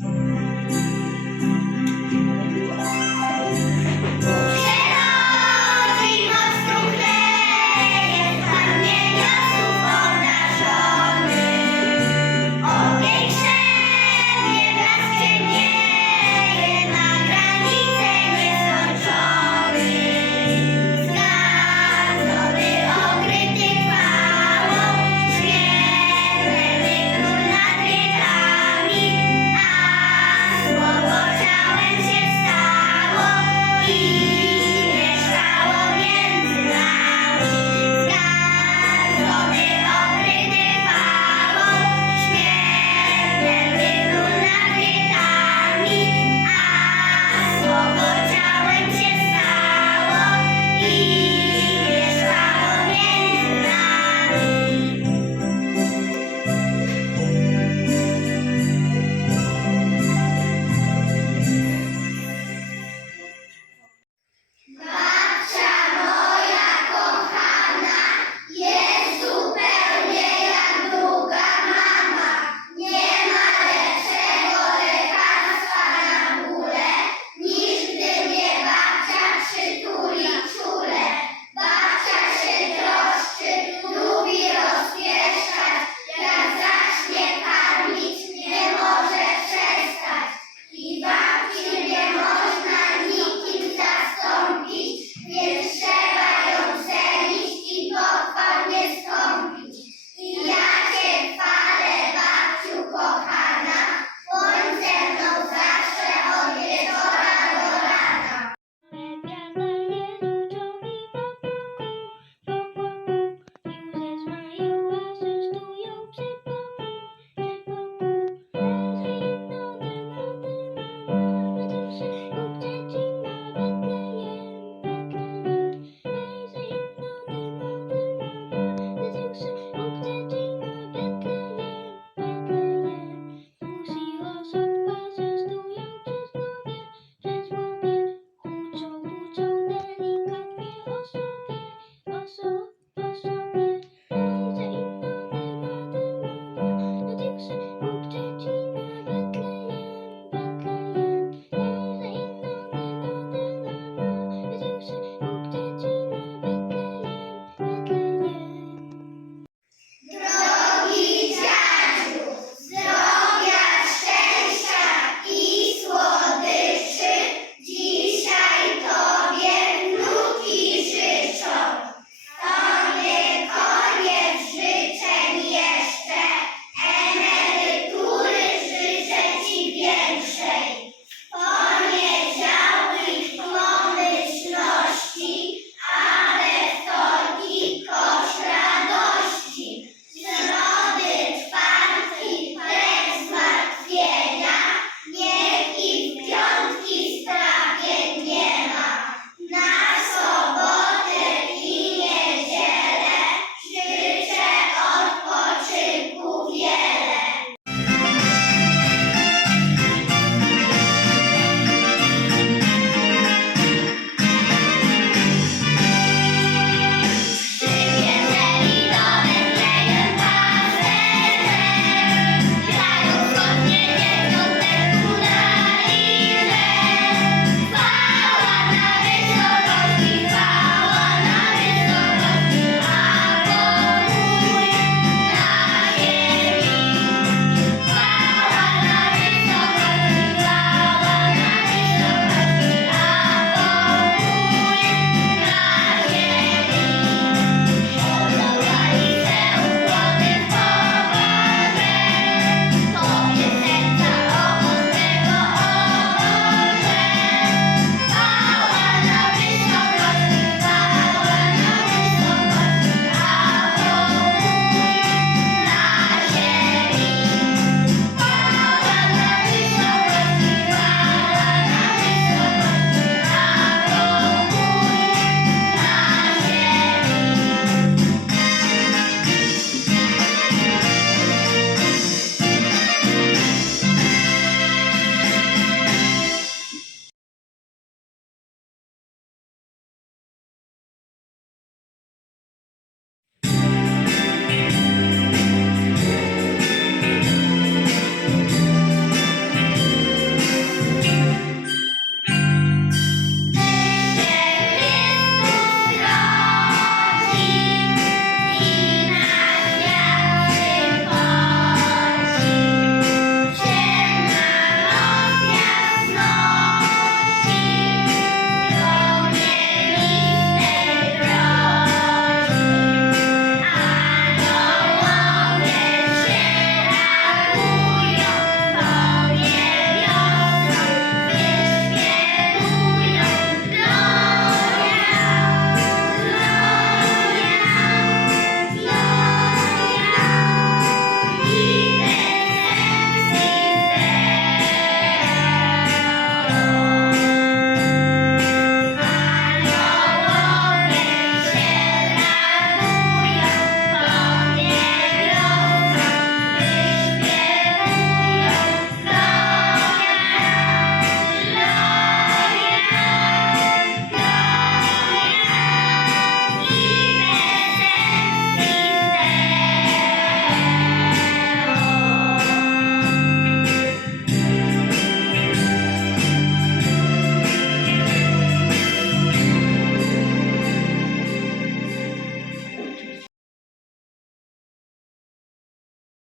Música